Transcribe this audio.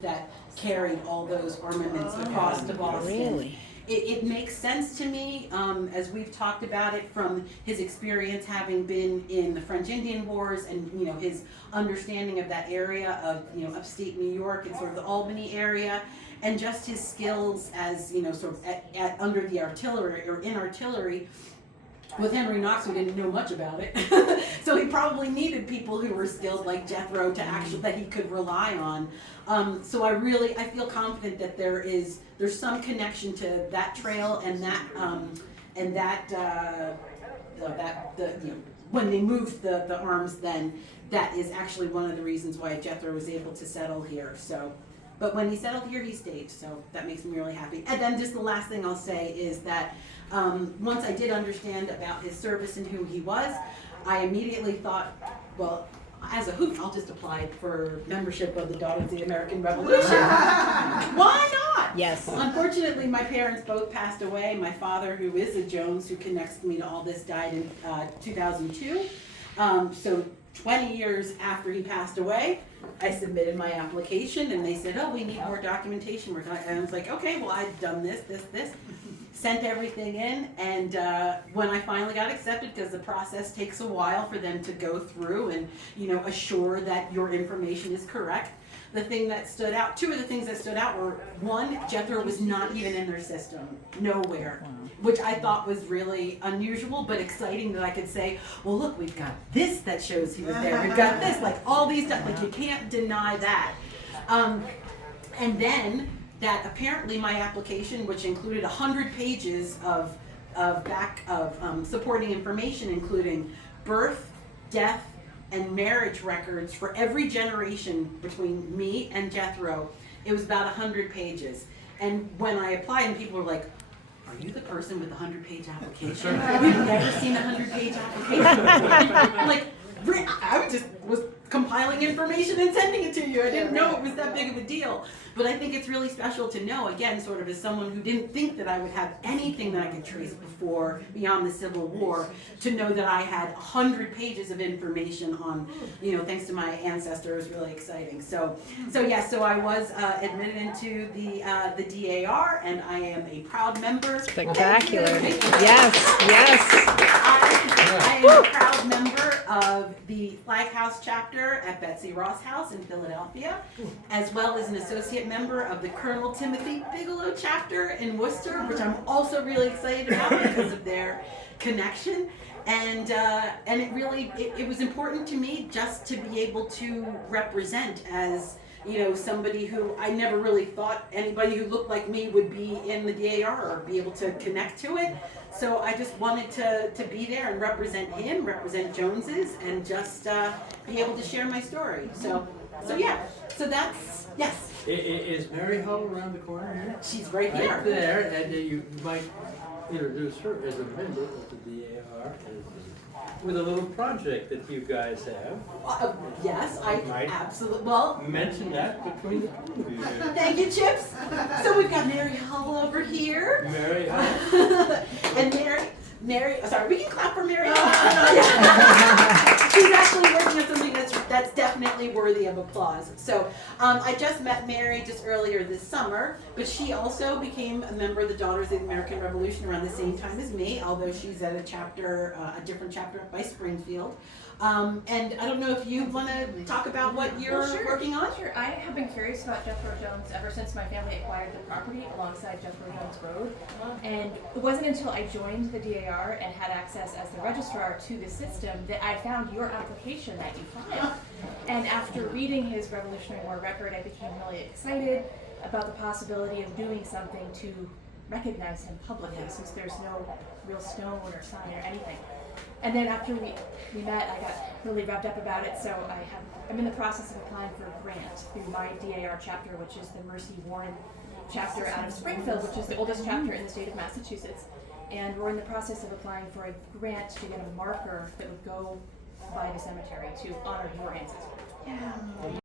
that carried all those armaments across to Boston. Really? It makes sense to me, as we've talked about it, from his experience having been in the French Indian Wars, and his understanding of that area of upstate New York and sort of the Albany area, and just his skills as sort of at under the artillery or in artillery. With Henry Knox, who didn't know much about it, so he probably needed people who were skilled like Jethro to actually that he could rely on. So I feel confident that there's some connection to that trail and when they moved the arms, then that is actually one of the reasons why Jethro was able to settle here. So. But when he settled here, he stayed, so that makes me really happy. And then just the last thing I'll say is that once I did understand about his service and who he was, I immediately thought, well, as a hoot, I'll just apply for membership of the Daughters of the American Revolution. Why not? Yes. Unfortunately, my parents both passed away. My father, who is a Jones, who connects me to all this, died in 2002. So 20 years after he passed away, I submitted my application, and they said, oh, we need more documentation. And I was like, okay, well, I've done this. Sent everything in, and when I finally got accepted, because the process takes a while for them to go through and assure that your information is correct. Two of the things that stood out were, one, Jethro was not even in their system, nowhere, which I thought was really unusual but exciting, that I could say, well, look, we've got this that shows he was there, we've got this, like all these stuff, like you can't deny that. And then that apparently my application, which included 100 pages of supporting information, including birth, death, and marriage records for every generation between me and Jethro. It was about 100 pages. And when I applied, and people were like, are you the person with the 100-page application? We've never seen a 100-page application. Like, I was compiling information and sending it to you. I didn't know it was that big of a deal. But I think it's really special to know, again, sort of as someone who didn't think that I would have anything that I could trace beyond the Civil War, to know that I had 100 pages of information on, thanks to my ancestor, was really exciting. So I was admitted into the DAR, and I am a proud member. Spectacular. Yes. I am a proud member of the Flag House chapter at Betsy Ross House in Philadelphia, as well as an associate member of the Colonel Timothy Bigelow chapter in Worcester, which I'm also really excited about because of their connection. And it was important to me just to be able to represent as somebody who I never really thought anybody who looked like me would be in the DAR or be able to connect to it. So I just wanted to be there and represent him, represent Joneses, and just be able to share my story. So that's, yes. Is Mary Hull around the corner here? She's right here. Right there, and you might introduce her as a member of the DAR, with a little project that you guys have. Yes, I might absolutely. Well, mention that between the two of you. thank you, Chips. So we've got Mary Hull over here. Mary Hull. And Mary, sorry, we can clap for Mary Hull. She's actually working on something that's definitely worthy of applause. So I just met Mary just earlier this summer, but she also became a member of the Daughters of the American Revolution around the same time as me, although she's at a different chapter by Springfield. And I don't know if you want to talk about what you're working on? Sure. I have been curious about Jethro Jones ever since my family acquired the property alongside Jethro Jones Road. And it wasn't until I joined the DAR and had access as the registrar to the system that I found your application that you filed. And after reading his Revolutionary War record, I became really excited about the possibility of doing something to recognize him publicly, since there's no real stone or sign or anything. And then after we met, I got really revved up about it, so I'm in the process of applying for a grant through my DAR chapter, which is the Mercy Warren chapter out of Springfield, which is the oldest chapter in the state of Massachusetts. And we're in the process of applying for a grant to get a marker that would go by the cemetery to honor your ancestors. Yeah.